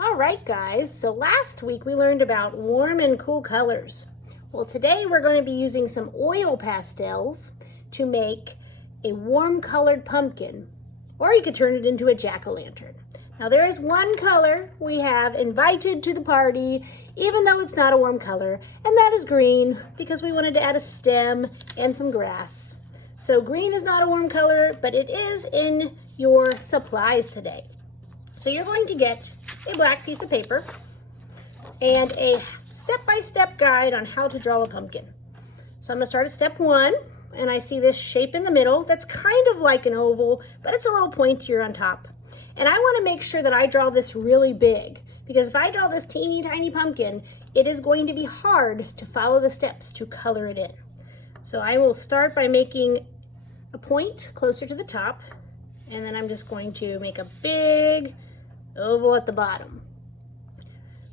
All right, guys, so last week we learned about warm and cool colors. Well, today we're going to be using some oil pastels to make a warm colored pumpkin, or you could turn it into a jack-o'-lantern. Now there is one color we have invited to the party, even though it's not a warm color, and that is green, because we wanted to add a stem and some grass. So green is not a warm color, but it is in your supplies today. So you're going to get a black piece of paper and a step-by-step guide on how to draw a pumpkin. So I'm going to start at step 1, and I see this shape in the middle that's kind of like an oval, but it's a little pointier on top. And I want to make sure that I draw this really big, because if I draw this teeny tiny pumpkin, it is going to be hard to follow the steps to color it in. So I will start by making a point closer to the top, and then I'm just going to make a big oval at the bottom.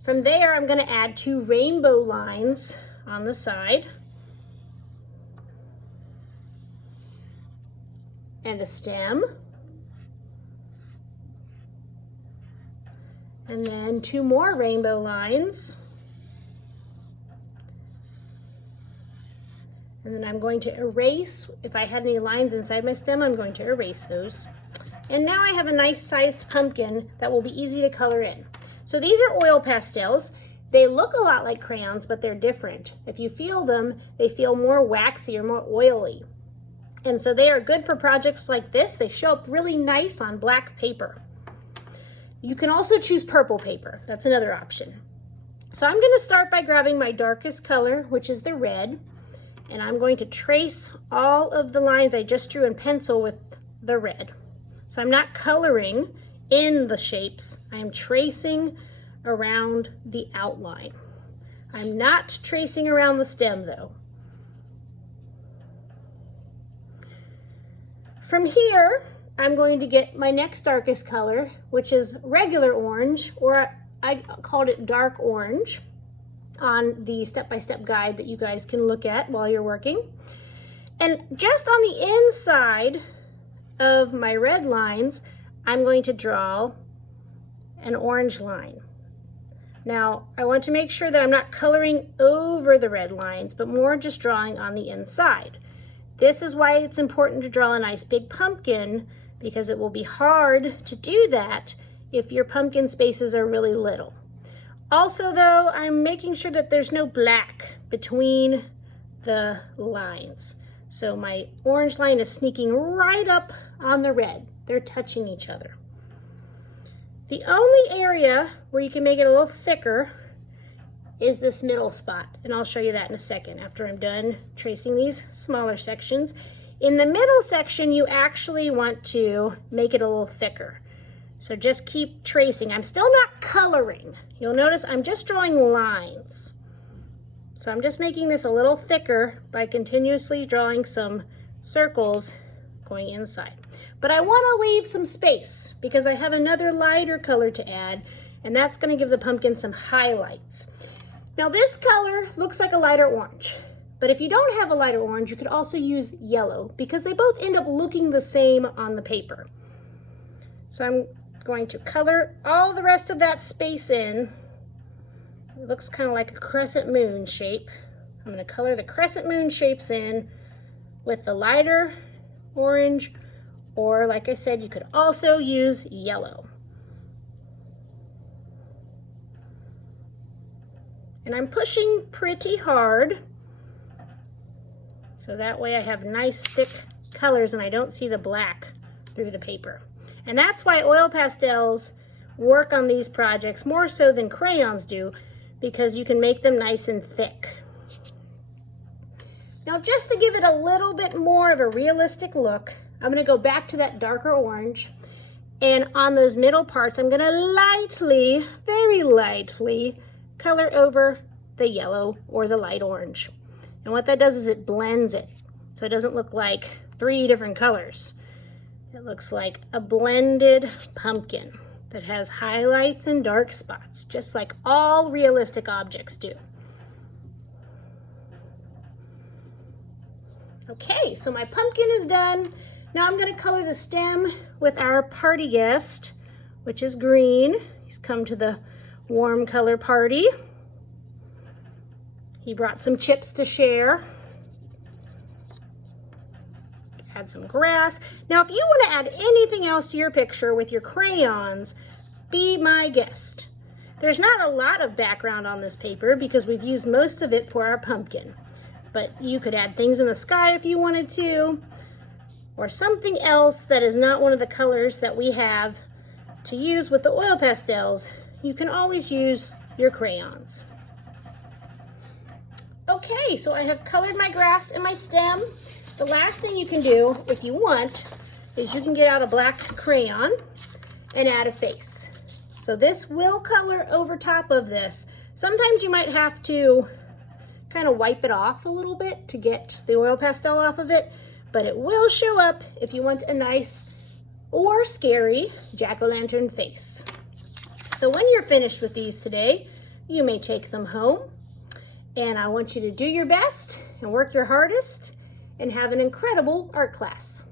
From there, I'm going to add 2 rainbow lines on the side and a stem, and then 2 more rainbow lines, and then I'm going to erase. If I had any lines inside my stem, I'm going to erase those. And now I have a nice sized pumpkin that will be easy to color in. So these are oil pastels. They look a lot like crayons, but they're different. If you feel them, they feel more waxy or more oily. And so they are good for projects like this. They show up really nice on black paper. You can also choose purple paper. That's another option. So I'm going to start by grabbing my darkest color, which is the red, and I'm going to trace all of the lines I just drew in pencil with the red. So I'm not coloring in the shapes, I'm tracing around the outline. I'm not tracing around the stem though. From here, I'm going to get my next darkest color, which is regular orange, or I called it dark orange on the step-by-step guide that you guys can look at while you're working. And just on the inside of my red lines, I'm going to draw an orange line. Now, I want to make sure that I'm not coloring over the red lines, but more just drawing on the inside. This is why it's important to draw a nice big pumpkin, because it will be hard to do that if your pumpkin spaces are really little. Also though, I'm making sure that there's no black between the lines. So my orange line is sneaking right up on the red. They're touching each other. The only area where you can make it a little thicker is this middle spot, and I'll show you that in a second after I'm done tracing these smaller sections. In the middle section, you actually want to make it a little thicker. So just keep tracing. I'm still not coloring. You'll notice I'm just drawing lines. So I'm just making this a little thicker by continuously drawing some circles going inside. But I want to leave some space because I have another lighter color to add, and that's going to give the pumpkin some highlights. Now this color looks like a lighter orange, but if you don't have a lighter orange, you could also use yellow because they both end up looking the same on the paper. So I'm going to color all the rest of that space in. It looks kind of like a crescent moon shape. I'm going to color the crescent moon shapes in with the lighter orange, or like I said, you could also use yellow. And I'm pushing pretty hard, so that way I have nice thick colors and I don't see the black through the paper. And that's why oil pastels work on these projects more so than crayons do, because you can make them nice and thick. Now just to give it a little bit more of a realistic look, I'm going to go back to that darker orange, and on those middle parts I'm going to lightly, very lightly, color over the yellow or the light orange. And what that does is it blends it, so it doesn't look like 3 different colors. It looks like a blended pumpkin that has highlights and dark spots, just like all realistic objects do. Okay, so my pumpkin is done. Now I'm going to color the stem with our party guest, which is green. He's come to the warm color party. He brought some chips to share. Add some grass. Now, if you want to add anything else to your picture with your crayons, be my guest. There's not a lot of background on this paper because we've used most of it for our pumpkin. But you could add things in the sky if you wanted to, or something else that is not one of the colors that we have to use with the oil pastels. You can always use your crayons. Okay, so I have colored my grass and my stem. The last thing you can do, if you want, is you can get out a black crayon and add a face. So this will color over top of this. Sometimes you might have to kind of wipe it off a little bit to get the oil pastel off of it, but it will show up if you want a nice or scary jack-o'-lantern face. So when you're finished with these today, you may take them home, and I want you to do your best and work your hardest and have an incredible art class.